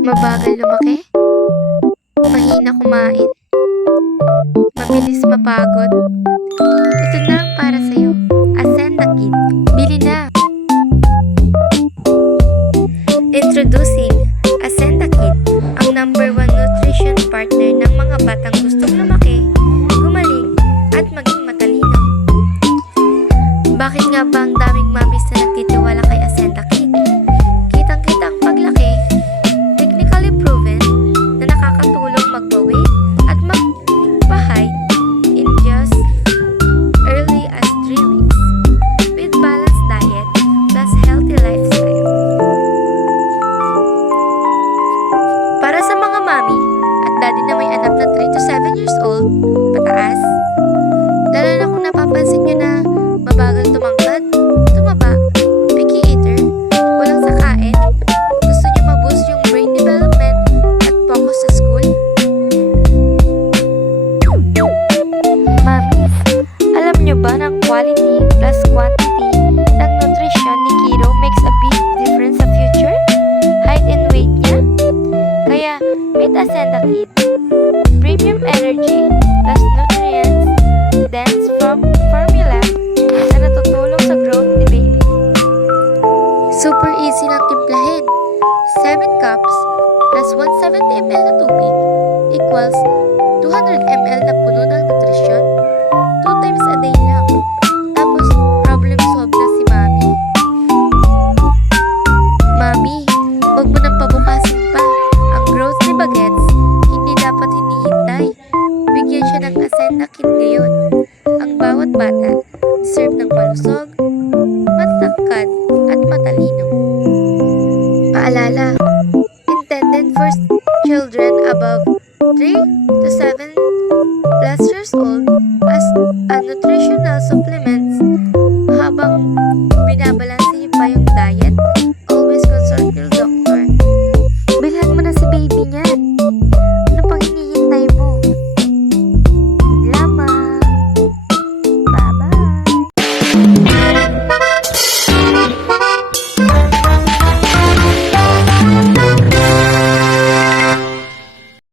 Mabagal lumaki, mahina kumain, mabilis mapagod. Ito na ang para sa'yo, Ascenda Kid. Bili na! Introducing Ascenda Kid, ang #1 nutrition partner ng mga batang gustong lumaki, gumaling, at maging matalino. Bakit nga ba ang daming mamis na nagtitiwala kay Ascenda Kid? Kitang-kita ang paglaki, technically proven na nakakatulong magpa-weight at magpa-height in just early as 3 weeks with balanced diet plus healthy lifestyle. Para sa mga mami at daddy na may anak na 3 to 7 years old, pataas, lalo na kung napapansin nyo na mabagal tumangkad, tumaba, picky eater, kulang sa kain, gusto nyo ma-boost yung brain development at focus sa school. Mamis, alam nyo ba na quality plus quantity ng nutrition ni Kiro makes a big difference sa future, height and weight niya? Kaya, meet Ascenda Kid. Premium energy plus nutrients dense from formula na natutulong sa growth ni baby. Super easy lang timplahin. 7 cups plus 170 ml na tubig equals 200 ml na puno ng nutrisyon. 2 times a day lang. Tapos, problem solved na si Mami. Mami, wag mo nang pabukasin pa. Ang growth ni Bagets, hindi dapat hinihintay. Bigyan siya ng Ascenda Kid ngayon. Ang bawat bata, deserve ng malusog, matangkad, at matalino. Paalala, intended for children above 3 to 7 plus years old as a nutritional supplement